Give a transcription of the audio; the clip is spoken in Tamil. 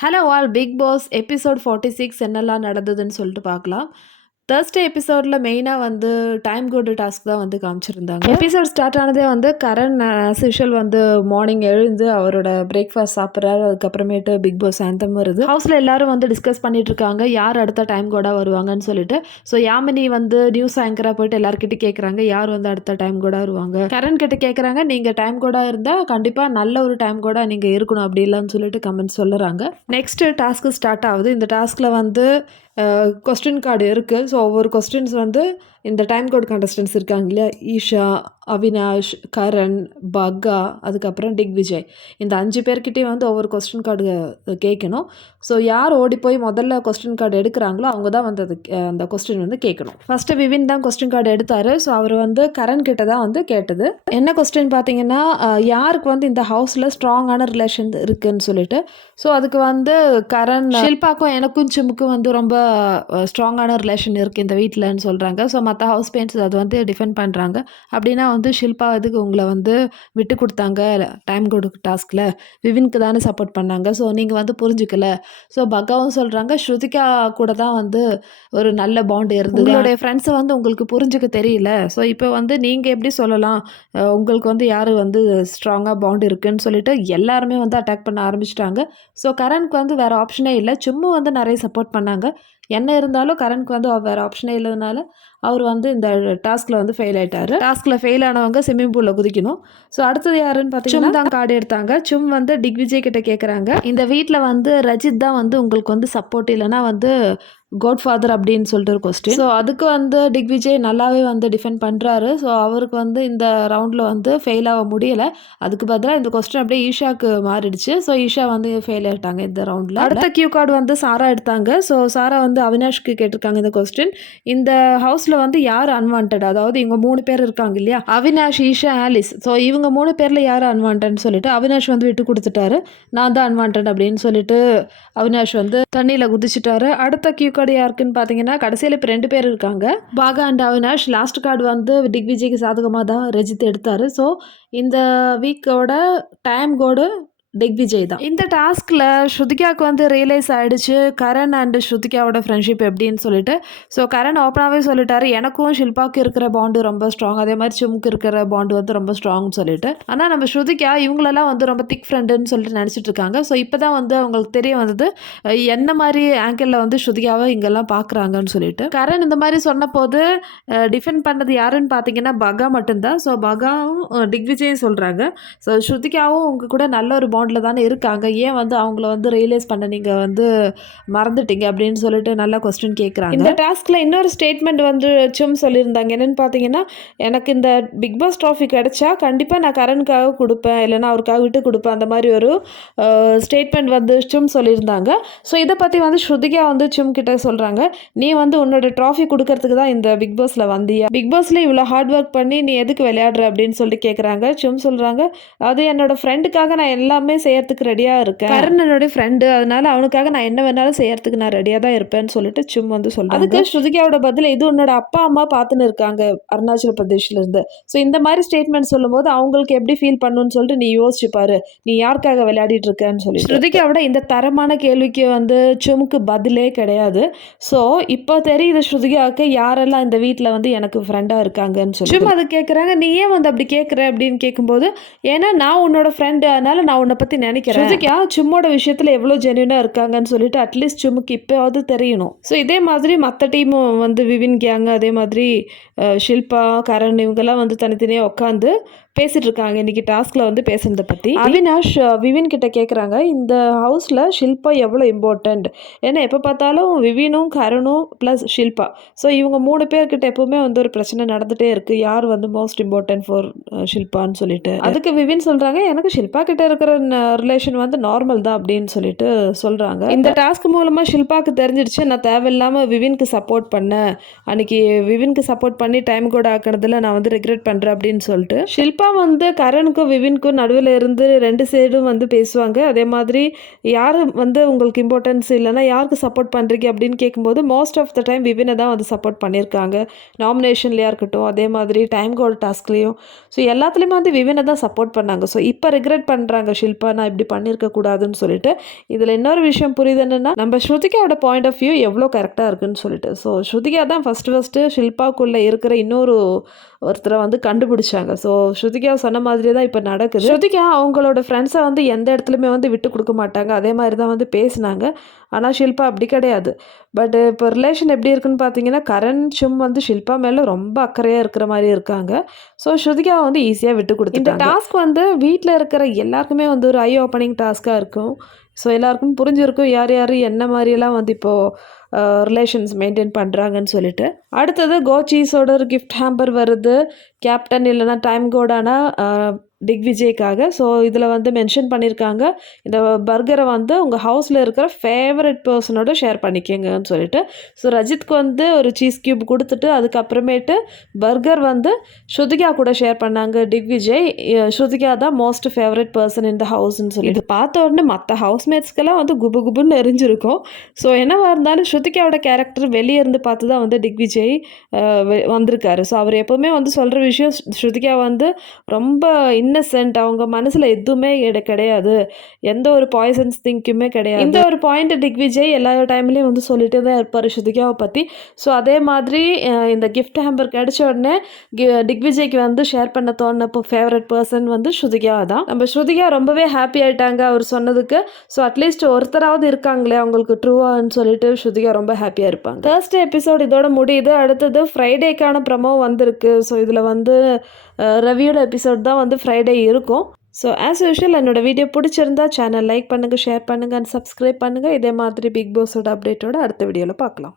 Hello all Bigg Boss episode 46 என்னெல்லாம் நடந்ததுன்னு சொல்லிட்டு பார்க்கலாம். Thursday எபிசோடில் மெயினாக வந்து டைம் கோடு டாஸ்க் தான் வந்து காமிச்சிருந்தாங்க. எபிசோட் ஸ்டார்ட் ஆனதே வந்து கரண் ஆஸ் யூஷுவல் வந்து மார்னிங் எழுந்து அவரோட பிரேக்ஃபாஸ்ட் சாப்பிட்றாரு. அதுக்கப்புறமேட்டு பிக் பாஸ் ஆந்தம் வருது. ஹவுஸில் எல்லாரும் வந்து டிஸ்கஸ் பண்ணிட்டு இருக்காங்க யார் அடுத்த டைம் கோடாக வருவாங்கன்னு சொல்லிட்டு. ஸோ யாமினி வந்து நியூஸ் ஆங்கராக போயிட்டு எல்லாருக்கிட்ட கேட்குறாங்க யார் வந்து அடுத்த டைம் கோடாக வருவாங்க. கரண் கிட்ட கேட்குறாங்க நீங்கள் டைம் கோடாக இருந்தால் கண்டிப்பாக நல்ல ஒரு டைம் கோடாக நீங்கள் இருக்கணும் அப்படி இல்லைன்னு சொல்லிட்டு கமெண்ட் சொல்லுறாங்க. நெக்ஸ்ட் டாஸ்க்கு ஸ்டார்ட் ஆகுது. இந்த டாஸ்கில் வந்து கொஸ்டின் கார்டு இருக்குது. ஸோ ஒவ்வொரு கொஸ்டின்ஸ் வந்து இந்த டைம் கோட் கண்டஸ்டன்ஸ் இருக்காங்க இல்லையா, ஈஷா, அவினாஷ், கரண், பக்கா, அதுக்கப்புறம் திக்விஜய், இந்த 5 பேர்கிட்டையும் வந்து ஒவ்வொரு கொஸ்டின் கார்டு கேட்கணும். ஸோ யார் ஓடி போய் முதல்ல கொஸ்டின் கார்டு எடுக்கிறாங்களோ அவங்க தான் வந்து அந்த கொஸ்டின் வந்து கேட்கணும். ஃபஸ்ட்டு விவின் தான் கொஸ்டின் கார்டு எடுத்தார். ஸோ அவர் வந்து கரண் கிட்ட தான் வந்து கேட்டது. என்ன கொஸ்டின் பார்த்தீங்கன்னா, யாருக்கு வந்து இந்த ஹவுஸில் ஸ்ட்ராங்கான ரிலேஷன் இருக்குதுன்னு சொல்லிட்டு. ஸோ அதுக்கு வந்து கரண், ஷில்பாக்கும் எனக்கும் சிம்முக்கும் வந்து ரொம்ப ஸ்ட்ராங்கான ரிலேஷன் இருக்குது இந்த வீட்டில்னு சொல்கிறாங்க. ஸோ மற்ற ஹவுஸ் பேண்ட்ஸ் அது வந்து டிஃபெண்ட் பண்ணுறாங்க. அப்படின்னா வந்து ஷில்பா இதுக்கு உங்களை வந்து விட்டு கொடுத்தாங்க டைம் கோடு டாஸ்கில், விவினுக்கு தானே சப்போர்ட் பண்ணாங்க. ஸோ நீங்கள் வந்து புரிஞ்சுக்கல. ஸோ பக்காவும் சொல்கிறாங்க ஸ்ருதிகா கூட தான் வந்து ஒரு நல்ல பாண்ட் இருந்தது, உங்களுடைய ஃப்ரெண்ட்ஸை வந்து உங்களுக்கு புரிஞ்சுக்க தெரியல. ஸோ இப்போ வந்து நீங்கள் எப்படி சொல்லலாம் உங்களுக்கு வந்து யார் வந்து ஸ்ட்ராங்காக பாண்ட் இருக்குன்னு சொல்லிட்டு எல்லாருமே வந்து அட்டாக் பண்ண ஆரம்பிச்சிட்டாங்க. ஸோ கரண்ட்க்கு வந்து வேறு ஆப்ஷனே இல்லை. சும்மா வந்து நிறைய சப்போர்ட் பண்ணாங்க. என்ன இருந்தாலும் கரண்ட்க்கு வந்து வேறு ஆப்ஷனே இல்லாதனால அவர் வந்து இந்த டாஸ்கில் வந்து ஃபெயில் ஆகிட்டார். டாஸ்கில் ஃபெயில் ஆனவங்க ஸ்விம்மிங் பூலில் குதிக்கணும். ஸோ அடுத்தது யாருன்னு பார்த்தீங்கன்னா தான் கார்டு எடுத்தாங்க. சும் வந்து திக்விஜய் கிட்ட கேட்குறாங்க, இந்த வீட்டில் வந்து ரஜித் தான் வந்து உங்களுக்கு வந்து சப்போர்ட், இல்லைனா வந்து காட் ஃபாதர் அப்படின்னு சொல்லிட்டு ஒரு கொஸ்டின். ஸோ அதுக்கு வந்து திக்விஜய் நல்லாவே வந்து டிஃபெண்ட் பண்ணுறாரு. ஸோ அவருக்கு வந்து இந்த ரவுண்டில் வந்து ஃபெயில் ஆக முடியலை. அதுக்கு பதிலாக இந்த கொஸ்டின் அப்படியே ஈஷாவுக்கு மாறிடுச்சு. ஸோ ஈஷா வந்து ஃபெயில் ஆகிட்டாங்க இந்த ரவுண்டில். அடுத்த கியூ கார்டு வந்து சாரா எடுத்தாங்க. ஸோ சாரா வந்து அவினாஷ்க்கு கேட்டிருக்காங்க இந்த கொஸ்டின், இந்த ஹவுஸில் வந்து யார் அன்வான்ட், அதாவது இவங்க 3 பேர் இருக்காங்க இல்லையா, அவினாஷ், ஈஷா, ஆலிஸ். ஸோ இவங்க 3 பேரில் யார் அன்வான்ட்னு சொல்லிட்டு அவினாஷ் வந்து விட்டு கொடுத்துட்டாரு. நான் தான் அன்வான்ட் அப்படின்னு சொல்லிட்டு அவினாஷ் வந்து தண்ணியில் குதிச்சுட்டாரு. அடுத்த கியூ கார்டு யாருக்குன்னு பார்த்தீங்கன்னா கடைசியில் இப்போ 2 பேர் இருக்காங்க, பாகா அண்ட் அவினாஷ். லாஸ்ட் கார்டு வந்து திக்விஜய்க்கு சாதகமாக தான் ரஜித் எடுத்தார். ஸோ இந்த வீக்கோட டைம் கோடு திக்விஜய் தான். இந்த டாஸ்கில் ஸ்ருதிகாவுக்கு வந்து ரியலைஸ் ஆகிடுச்சு கரண் அண்ட் ஸ்ருதிகாவோட ஃப்ரெண்ட்ஷிப் எப்படின்னு சொல்லிட்டு. ஸோ கரண் ஓப்பனாகவே சொல்லிட்டாரு, எனக்கும் ஷில்பாவுக்கு இருக்கிற பாண்டு ரொம்ப ஸ்ட்ராங், அதே மாதிரி சிம்முக்கு இருக்கிற பாண்டு வந்து ரொம்ப ஸ்ட்ராங்னு சொல்லிட்டு. ஆனால் நம்ம ஸ்ருதிகா இவங்களெல்லாம் வந்து ரொம்ப திக் ஃப்ரெண்டுன்னு சொல்லிட்டு நினச்சிட்டு இருக்காங்க. ஸோ இப்போ தான் வந்து அவங்களுக்கு தெரிய வந்தது என்ன மாதிரி ஆங்கிளில் வந்து ஸ்ருதிகாவை இங்கெல்லாம் பார்க்குறாங்கன்னு சொல்லிட்டு. கரண் இந்த மாதிரி சொன்ன போது டிஃபெண்ட் பண்ணது யாருன்னு பார்த்தீங்கன்னா பகா மட்டும்தான். ஸோ பகாவும் திக்விஜயும் சொல்கிறாங்க, ஸோ ஸ்ருதிகாவும் உங்கள் கூட நல்ல ஒரு பாண்டில் தானே இருக்காங்க, ஏன் வந்து அவங்கள வந்து ரியலைஸ் பண்ண நீங்கள் வந்து மறந்துட்டீங்க அப்படின்னு சொல்லிட்டு நல்லா கொஸ்டின் கேட்குறாங்க. இந்த டாஸ்கில் இன்னொரு ஸ்டேட்மெண்ட் வந்து சும் சொல்லியிருந்தாங்க. என்னென்னு பார்த்தீங்கன்னா, எனக்கு இந்த பிக் பாஸ் ட்ராஃபி கிடைச்சா கண்டிப்பாக நான் கரனுக்காக கொடுப்பேன், இல்லைனா அவருக்காக விட்டு கொடுப்பேன், அந்த மாதிரி ஒரு ஸ்டேட்மெண்ட் வந்து சும் சொல்லியிருந்தாங்க. ஸோ இதை பற்றி வந்து ஸ்ருதிகா வந்து சும் கிட்ட சொல்கிறாங்க, நீ வந்து உன்னோட ட்ராஃபி கொடுக்கறதுக்கு தான் இந்த பிக் பாஸில் வந்தியா, பிக் பாஸில் இவ்வளோ ஹார்ட் ஒர்க் பண்ணி நீ எதுக்கு விளையாடுற அப்படின்னு சொல்லிட்டு கேட்குறாங்க. சும் சொல்கிறாங்க, அது என்னோட ஃப்ரெண்டுக்காக நான் எல்லாமே செய்யறதுக்கு ரெடியாக இருக்கேன், கரண் என்னோட ஃப்ரெண்டு, அதனால அவனுக்காக நான் என்ன வேணாலும் செய்யறதுக்கு நான் ரெடியாக தான் இருப்பேன்னு சொல்லிட்டு சும் வந்து சொல்கிறாங்க. அதுக்கு ஸ்ருதிகாவோட பதில், இது உன்னோட அப்பா அம்மா பார்த்துன்னு இருக்காங்க அருணாச்சல பிரதேஷ்லேருந்து. ஸோ இந்த மாதிரி ஸ்டேட்மெண்ட் சொல்லும்போது அவங்களுக்கு எப்படி ஃபீல் பண்ணுன்னு சொல்லிட்டு நீ யோசிச்சு பாரு, நீ யாருக்காக விளையாடிட்டு இருக்கேன்னு சொல்லி. ஸ்ருதிகாவோட இந்த தரமான கேள்விக்கு வந்து சுமுக்கு பதிலே கிடையாது. ஸோ இப்போ தெரியுது ஸ்ருதிகாவுக்கு யாரெல்லாம் இந்த வீட்டில் வந்து எனக்கு ஃப்ரெண்டாக இருக்காங்கன்னு சொல்லி. சும் அது கேட்குறாங்க, நீ ஏன் வந்து அப்படி கேட்குற அப்படின்னு கேட்கும்போது, ஏன்னா நான் உன்னோட ஃப்ரெண்டு, அதனால நான் உன்னை பற்றி நினைக்கிறேன், ஸ்ருதிகா சும்மோட விஷயத்தில் எவ்வளோ ஜென்யூனாக இருக்காங்கன்னு சொல்லிட்டு அட்லீஸ்ட் சும்முக்கு இப்போவாவது தெரியணும். ஸோ இதே மாதிரி மற்ற டீமும் வந்து விவின் கேங், அதே மாதிரி ஷில்பா, கரண் இவங்கெல்லாம் வந்து தனித்தனியாக உட்காந்து பேசிகிட்டு இருக்காங்க இன்றைக்கி டாஸ்கில் வந்து பேசுனதை பற்றி. அவினாஷ் விவின் கிட்ட கேட்குறாங்க, இந்த ஹவுஸில் ஷில்பா எவ்வளோ இம்பார்ட்டண்ட், ஏன்னா எப்போ பார்த்தாலும் விவினும் கரணும் ப்ளஸ் ஷில்பா, ஸோ இவங்க 3 பேர்கிட்ட எப்போவுமே வந்து ஒரு பிரச்சனை நடந்துகிட்டே இருக்குது, யார் வந்து மோஸ்ட் இம்பார்ட்டன்ட் ஃபார் ஷில்பான்னு சொல்லிட்டு. அதுக்கு விவின் சொல்கிறாங்க, எனக்கு ஷில்பா கிட்ட இருக்கிற ரிலேஷன் வந்து நார்மல் தான் அப்படின்னு சொல்லிட்டு சொல்கிறாங்க. இந்த டாஸ்க் மூலமாக ஷில்பாவுக்கு தெரிஞ்சிடுச்சு, நான் தேவையில்லாமல் விவினுக்கு சப்போர்ட் பண்ணேன், அன்றைக்கி விவினுக்கு சப்போர்ட் பண்ணி டைம் கூட ஆக்கிறதுல நான் வந்து ரெக்ரெட் பண்ணுறேன் அப்படின்னு சொல்லிட்டு. ஷில்பா ஷில்பா வந்து கரணுக்கும் விவின்க்கும் நடுவில் இருந்து 2 சைடும் வந்து பேசுவாங்க. அதே மாதிரி யார் வந்து உங்களுக்கு இம்பார்ட்டன்ஸ் இல்லைன்னா யாருக்கு சப்போர்ட் பண்ணுறீங்க அப்படின்னு கேட்கும்போது மோஸ்ட் ஆஃப் த டைம் விவினை தான் வந்து சப்போர்ட் பண்ணியிருக்காங்க. நாமினேஷன்லையாக இருக்கட்டும், அதே மாதிரி டைம் கோல்ட் டாஸ்க்லேயும். ஸோ எல்லாத்துலேயுமே வந்து விவினை தான் சப்போர்ட் பண்ணாங்க. ஸோ இப்போ ரிக்ரெட் பண்ணுறாங்க ஷில்பா நான் இப்படி பண்ணியிருக்க கூடாதுன்னு சொல்லிட்டு. இதில் இன்னொரு விஷயம் புரியுது என்னென்னா, நம்ம ஸ்ருதிகாவோட பாயிண்ட் ஆஃப் வியூ எவ்வளோ கரெக்டாக இருக்குன்னு சொல்லிட்டு. ஸோ ஸ்ருதிகா தான் ஃபஸ்ட்டு ஷில்பாக்குள்ளே இருக்கிற இன்னொரு ஒருத்தரை வந்து கண்டுபிடிச்சாங்க. ஸோ ஸ்ருதிகா சொன்ன மாதிரி தான் இப்போ நடக்குது. ஸ்ருதிகா அவங்களோட ஃப்ரெண்ட்ஸை வந்து எந்த இடத்துலையுமே வந்து விட்டு கொடுக்க மாட்டாங்க. அதே மாதிரி தான் வந்து பேசினாங்க. ஆனால் ஷில்பா அப்படி கிடையாது. பட் இப்போ ரிலேஷன் எப்படி இருக்குன்னு பார்த்தீங்கன்னா, கரண் சும் வந்து ஷில்பா மேலே ரொம்ப அக்கறையாக இருக்கிற மாதிரி இருக்காங்க. ஸோ ஸ்ருதிகாவை வந்து ஈஸியாக விட்டு கொடுத்துட்டாங்க. இந்த டாஸ்க் வந்து வீட்டில் இருக்கிற எல்லாருக்குமே வந்து ஒரு ஐ ஓப்பனிங் டாஸ்க்காக இருக்கும். ஸோ எல்லாருக்கும் புரிஞ்சிருக்கும் யார் யார் என்ன மாதிரியெல்லாம் வந்து இப்போது ரிலேஷன்ஸ் மெயின்டைன் பண்ணுறாங்கன்னு சொல்லிட்டு. அடுத்தது கோச்சீஸோட ஒரு கிஃப்ட் ஹேம்பர் வருது. கேப்டன் இல்லைனா டைம் கோடான திக்விஜய்க்காக. ஸோ இதில் வந்து மென்ஷன் பண்ணியிருக்காங்க, இந்த பர்கரை வந்து உங்கள் ஹவுஸில் இருக்கிற ஃபேவரட் பர்சனோட ஷேர் பண்ணிக்கங்கன்னு சொல்லிட்டு. ஸோ ரஜித்க்கு வந்து ஒரு சீஸ் க்யூப் கொடுத்துட்டு அதுக்கப்புறமேட்டு பர்கர் வந்து ஸ்ருதிகா கூட ஷேர் பண்ணாங்க திக்விஜய். ஸ்ருதிகா தான் மோஸ்ட் ஃபேவரட் பர்சன் இந்த ஹவுஸ்ன்னு சொல்லி. இது பார்த்த உடனே மற்ற ஹவுஸ்மேட்ஸ்க்கெல்லாம் வந்து குபு குபுன்னு எரிஞ்சிருக்கும். ஸோ என்னவா இருந்தாலும் ஸ்ருதிகாவோட கேரக்டர் வெளியே இருந்து பார்த்து தான் வந்து திக்விஜய் வந்திருக்காரு. ஸோ அவர் எப்போவுமே வந்து சொல்கிற விஷயம், ஸ்ருதிகா வந்து ரொம்ப இன்னசென்ட், அவங்க மனசில் எதுவுமே கிடையாது, எந்த ஒரு பாய்சன்ஸ் திங்க்குமே கிடையாது. இந்த ஒரு பாயிண்ட் திக்விஜய் எல்லா டைம்லேயும் வந்து சொல்லிட்டு தான் இருப்பார் ஸ்ருதிகாவை பற்றி. ஸோ அதே மாதிரி இந்த கிஃப்ட் ஹேம்பர் கிடைச்ச உடனே திக்விஜய்க்கு வந்து ஷேர் பண்ண தோணுன ஃபேவரட் பர்சன் வந்து ஸ்ருதிகா தான். நம்ம ஸ்ருதிகா ரொம்பவே ஹாப்பி ஆகிட்டாங்க அவர் சொன்னதுக்கு. ஸோ அட்லீஸ்ட் ஒருத்தராவது இருக்காங்களே அவங்களுக்கு ட்ரூவான்னு சொல்லிட்டு ஸ்ருதிகா ரொம்ப ஹாப்பியாக இருப்பாங்க. தேர்ஸ்டே எபிசோட் இதோட முடியுது. அடுத்தது ஃப்ரைடேக்கான ப்ரமோ வந்திருக்கு. ஸோ இதில் வந்து ரவியோட எபிசோட் தான் வந்து ஃப்ரைடே இருக்கும். ஸோ ஆஸ் யூஷுவல் என்னோட வீடியோ பிடிச்சிருந்தா சேனல் லைக் பண்ணுங்கள், ஷேர் பண்ணுங்கள் அண்ட் சப்ஸ்கிரைப் பண்ணுங்கள். இதே மாதிரி பிக் பாஸோட அப்டேட்டோட அடுத்த வீடியோவில் பார்க்கலாம்.